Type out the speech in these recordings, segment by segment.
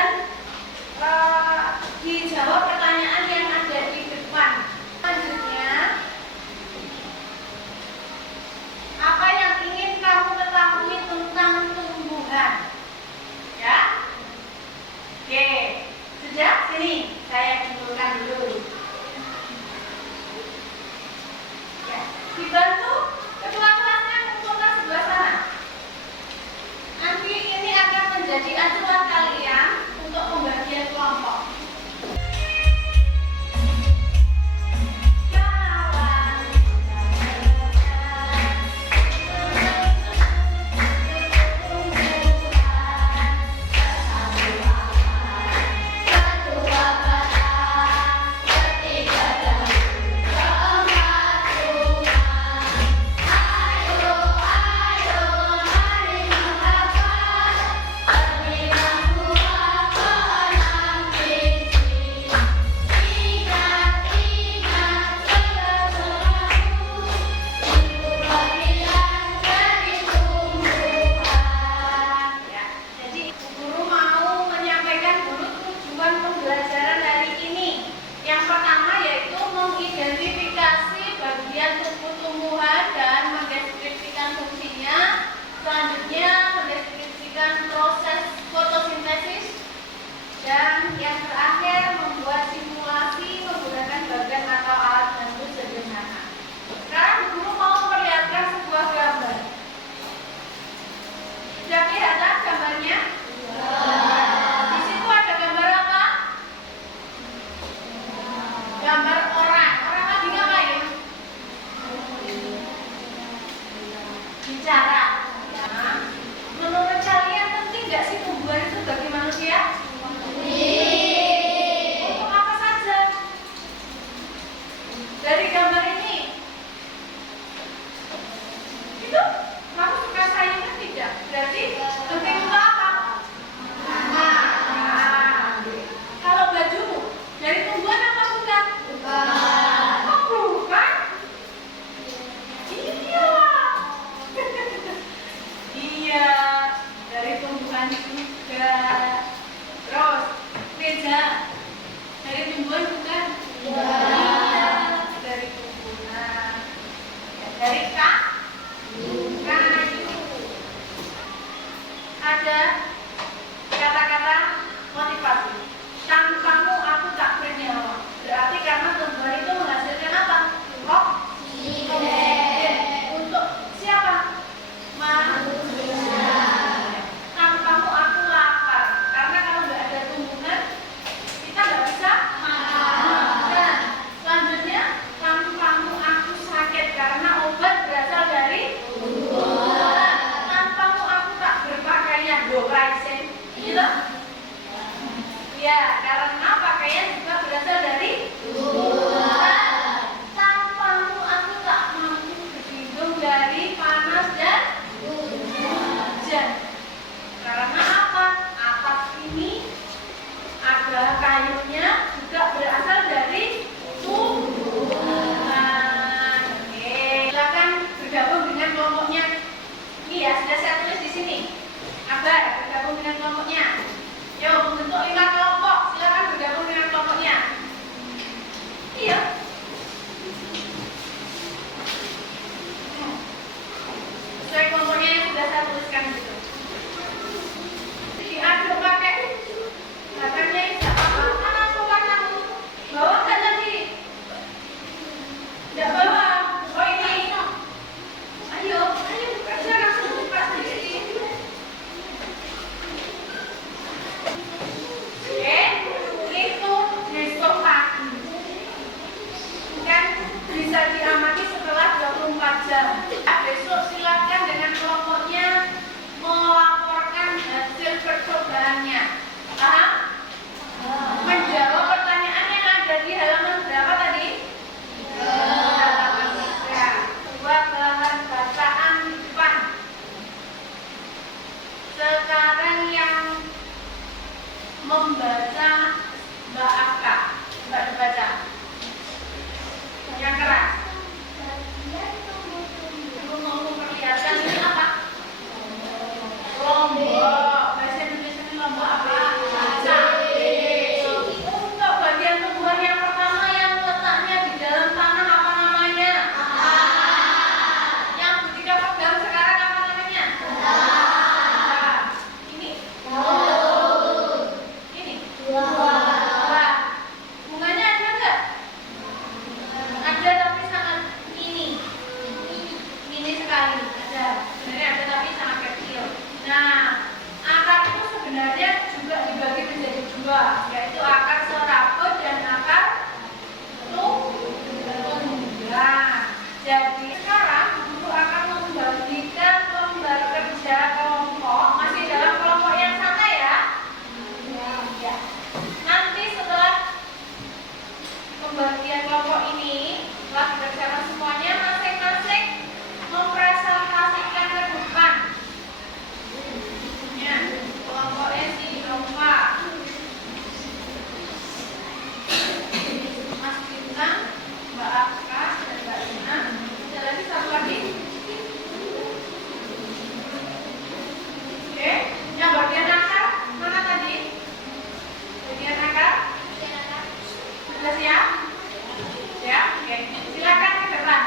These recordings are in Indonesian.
dan dijawab pertanyaan yang ada di depan. Selanjutnya, apa yang ingin kamu ketahui tentang tumbuhan? Ya? Oke, sudah? Sini, saya kumpulkan dulu. Ya, dibantu ketua kelasnya kumpulkan sebelah sana. Nanti ini akan menjadi acuan kalian untuk pembagian kelompok. Selanjutnya mendeskripsikan proses fotosintesis, dan yang terakhir membuat simulasi menggunakan bagan atau alat bantu sederhana. Sekarang guru mau memperlihatkan sebuah gambar. Sudah kelihatan gambarnya? Di situ ada gambar apa? Gambar orang. Orang lagi ngapain? Bicara. Menurut kalian penting nggak sih tumbuhan itu bagi manusia? Untuk apa saja? Dari gambar ini, itu kamu suka sayuran tidak? Berarti penting untuk apa? Nah, kalau bajumu dari tumbuhan apa bukan? Oh, bukan? Iya. Iya, dari tumbuhan juga. Terus, meja dari tumbuhan bukan? Iya, dari tumbuhan. Ya, dari kayu. Ada kata-kata motivasi. Tanpamu aku tak bernyawa. Berarti karena tumbuhan itu menghasilkan apa? Oksigen. Untuk siapa? Manusia. Tanpamu aku lapar. Karena kalau nggak ada tumbuhan, kita nggak bisa makan. Selanjutnya, tanpamu aku sakit karena obat berasal dari tumbuhan. Tanpamu aku tak berpakaian. Praisen, gitu? Ya, karena pakaian juga berasal dari tumbuhan. Tanpamu aku tak mampu berlindung dari panas dan hujan. Karena apa? Atap ini ada kayunya juga berasal dari tumbuhan. Oke, silakan bergabung dengan kelompoknya. Ini ya, sudah saya tulis di sini. Agar bergabung dengan kelompoknya. Yuk, membentuk 5 kelompok. Silakan bergabung dengan kelompoknya. Iya. Sesuai kelompoknya yang sudah saya tuliskan gitu. Diaduk pakai bahannya ini tidak apa-apa. Mana sopan kamu? Bawa nggak tadi? Tidak bawa. Oh ini. Ayo, saya langsung buka sendiri. Oke, itu besok pagi. Kan bisa diamati setelah 24 jam. Besok silakan dengan kelompoknya melaporkan hasil percobaannya. Paham? Menjawab pertanyaan yang ada di halaman berapa tadi? Halaman 3. Buat bahan bacaan di depan. Sekarang yang membaca Mbak Aka. Mbak dibaca. Yang keras. Ibu mau memperlihatkan ini apa? Lombok. Bahasa Indonesia ini lombok apa? Baca. Ya. Nanti setelah pembagian kelompok ini, setelah dikerjakan semuanya, masing-masing mempresentasikan ke depan. Ya, kelompoknya si Nova, Mas Bintang, Mbak Aka, dan Mbak Ina. Ada lagi satu lagi. Oke, yang bagian akar mana tadi? Bagian akar? Sudah siap? Ya, oke. Silakan ke depan.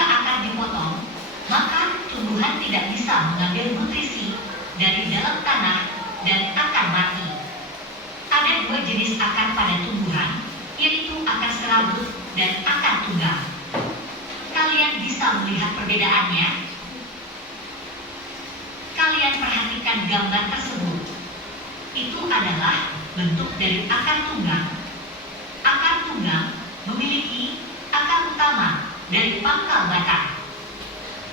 jika akar dipotong, maka tumbuhan tidak bisa mengambil nutrisi dari dalam tanah dan akan mati. Ada dua jenis akar pada tumbuhan, yaitu akar serabut dan akar tunggal. Kalian bisa melihat perbedaannya? Kalian perhatikan gambar tersebut. Itu adalah bentuk dari akar tunggal. Akar tunggal memiliki akar utama dari pangkal batang.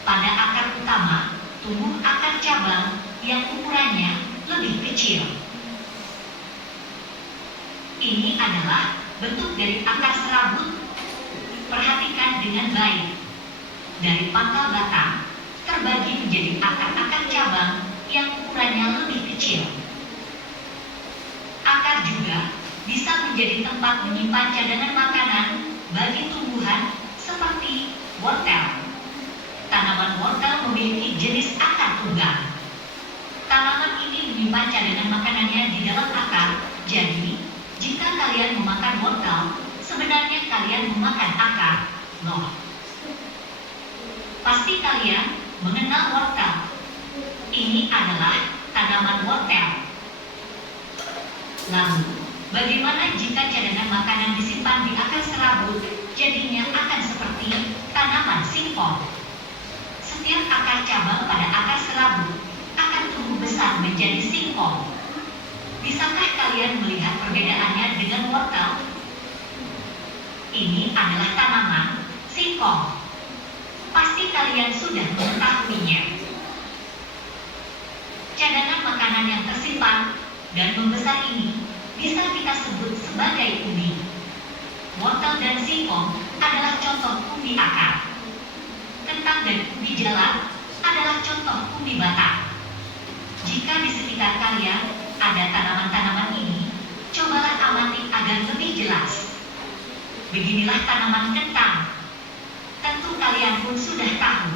Pada akar utama, tumbuh akar cabang yang ukurannya lebih kecil. Ini adalah bentuk dari akar serabut. Perhatikan dengan baik. Dari pangkal batang, terbagi menjadi akar-akar cabang yang ukurannya lebih kecil. Akar juga bisa menjadi tempat menyimpan cadangan makanan bagi tumbuhan seperti wortel. Tanaman wortel memiliki jenis akar tunggal. Tanaman ini menyimpan cadangan makanannya di dalam akar, jadi jika kalian memakan wortel, sebenarnya kalian memakan akar, loh. Pasti kalian mengenal wortel. Ini adalah tanaman wortel. Lalu, bagaimana jika cadangan makanan disimpan di akar serabut, jadinya akan seperti tanaman singkong. Setiap akar cabang pada akar serabut akan tumbuh besar menjadi singkong. Bisakah kalian melihat perbedaannya dengan wortel? Ini adalah tanaman singkong. Pasti kalian sudah mengetahuinya. Cadangan makanan yang tersimpan dan membesar ini bisa kita sebut sebagai umbi. Wortel dan singkong adalah contoh umbi akar. Kentang dan umbi jalar adalah contoh umbi batang. Jika di sekitar kalian ada tanaman-tanaman ini, cobalah amati agar lebih jelas. Beginilah tanaman kentang. Tentu kalian pun sudah tahu.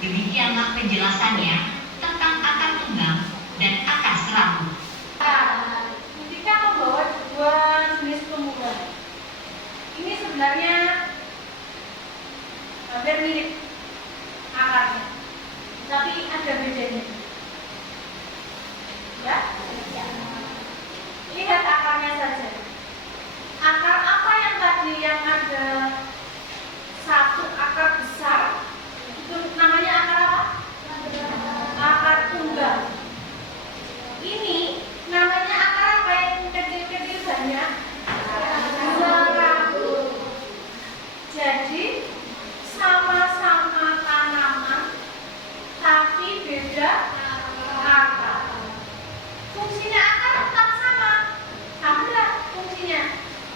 Demikianlah penjelasannya tentang akar tunggal dan akar serabut. Ketika membawa dua jenis tumbuhan, ini sebenarnya hampir mirip akarnya, tapi ada bedanya. Ya? Lihat akarnya saja. Akar apa yang tadi yang ada satu akar besar, itu namanya akar apa? Akar tunggal. Ini namanya akar apa yang kecil-kecil banyak? Serabut. Jadi sama-sama tanaman, tapi beda akar. Fungsinya akar tetap sama. Sama nggak fungsinya?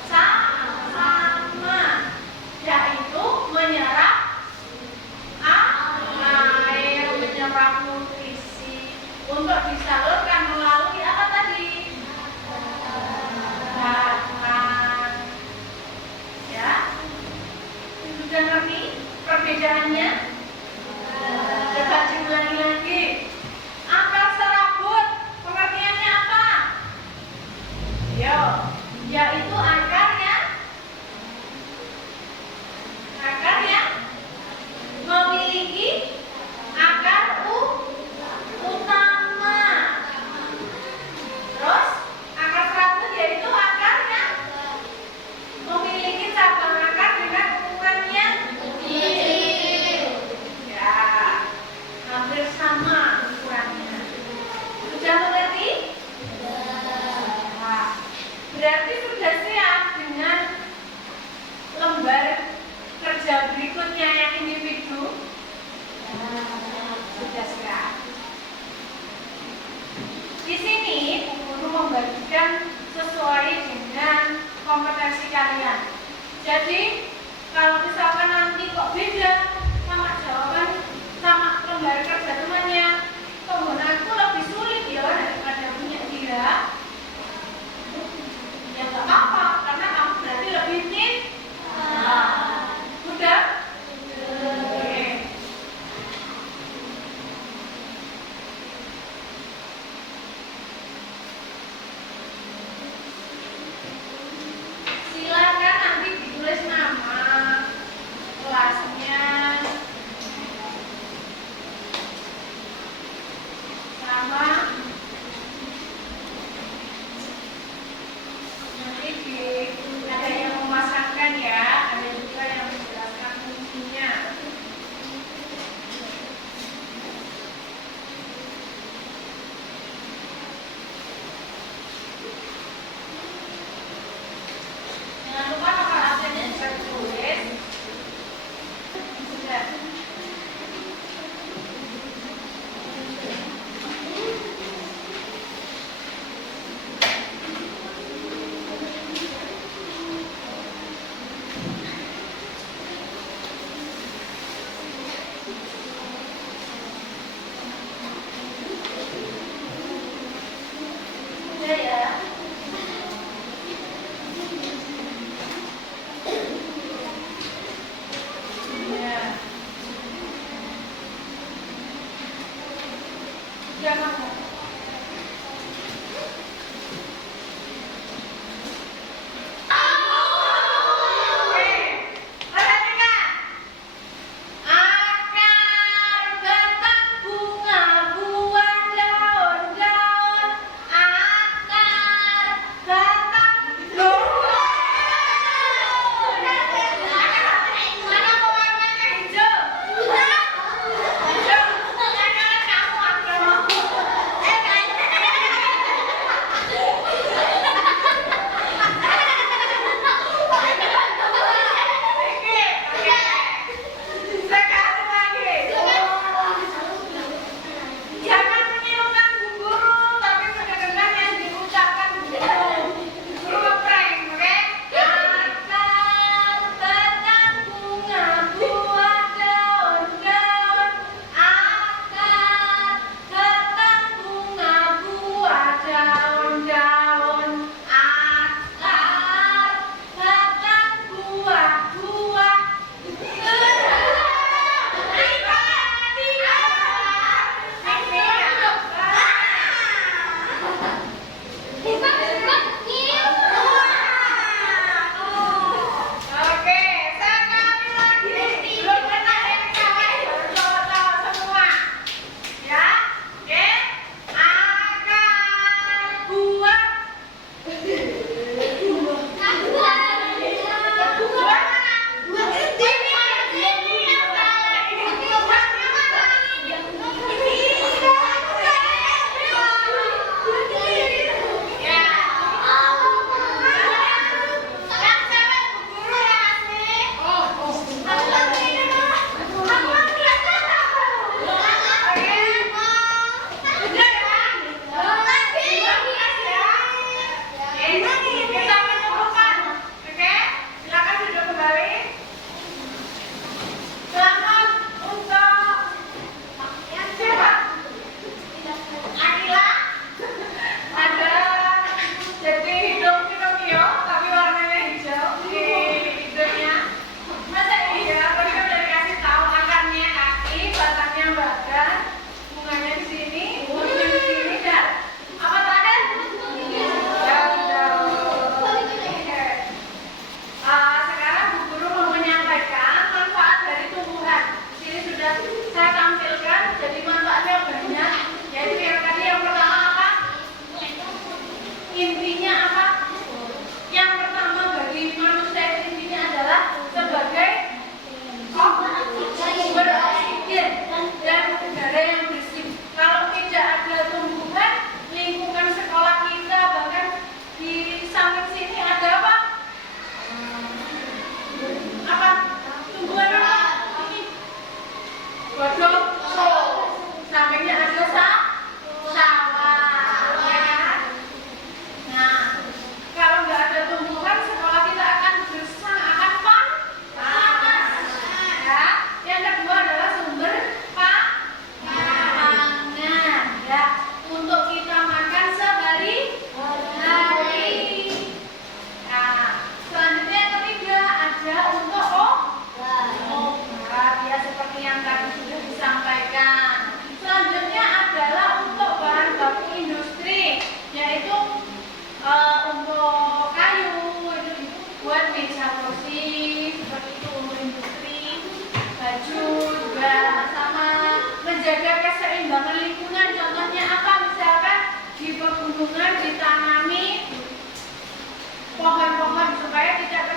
Sama, yaitu menyerap air, menyerap nutrisi untuk disalurkan melalui apa tadi? Batang. Ya, sudah ngerti perbedaannya? Coba diulangi lagi. Akar serabut, pengertiannya apa? Yo, yaitu akarnya memiliki akar utama. Terus akar serabut yaitu akarnya memiliki cabang akar dengan ukuran yang kecil. Ya, hampir sama ukurannya. Sudah mengerti? Nah, berarti sudah siap dengan lembar kerja berikutnya yang individu. Sudah siap. Di sini guru membagikan sesuai dengan kompetensi kalian. Jadi kalau misalkan nanti kok beda sama jawaban sama lembar kerja temannya, penggunaanku lebih sulit ya daripada punya dia. Ya nggak apa-apa, karena kamu berarti lebih pintar. Udah? Oke. Silakan nanti ditulis nama,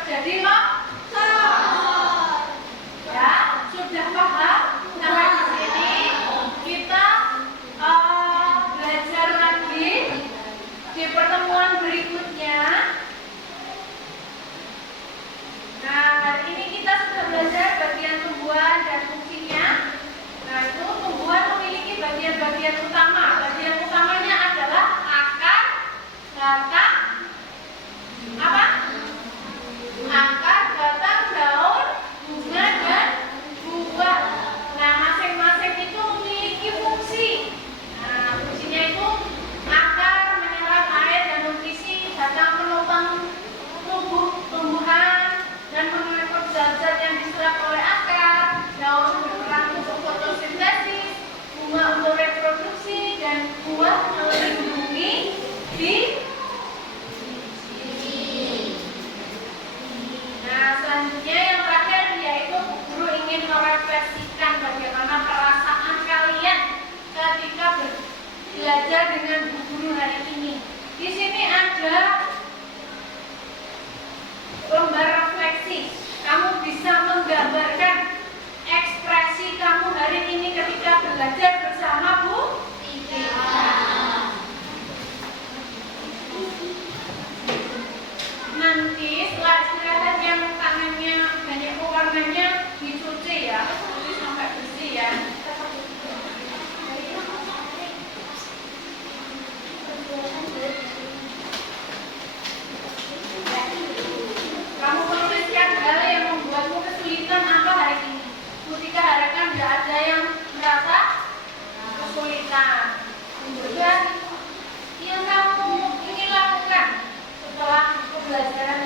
jadi longsor. Ya, sudah paham? Sampai di sini kita belajar lagi di pertemuan berikutnya. Nah, hari ini kita sudah belajar bagian tumbuhan dan fungsinya. Nah, itu tumbuhan memiliki bagian-bagian utama. Bagian utamanya adalah akar, batang, apa? Akar, batang, daun, bunga, dan buah. Nah, masing-masing itu memiliki fungsi. Nah, fungsinya itu akar menyerap air dan nutrisi, batang menopang tubuh tumbuhan dan mengangkut zat-zat yang diserap oleh akar, daun berperan untuk fotosintesis, bunga untuk reproduksi, dan buah melindungi biji. Nah, selanjutnya yang terakhir yaitu Bu Guru ingin merefleksikan bagaimana perasaan kalian ketika belajar dengan Bu Guru hari ini. Di sini ada lembar refleksi. Kamu bisa menggambarkan ekspresi kamu hari ini ketika belajar bersama Bu Tika. Nanti setelah istirahat yang tangannya banyak pewarnanya dicuci ya, cuci sampai bersih ya. Kamu menuliskan hal yang membuatmu kesulitan apa hari ini. Ketika harapkan tidak ada yang merasa kesulitan. Dan yang kamu ingin lakukan setelah pembelajaran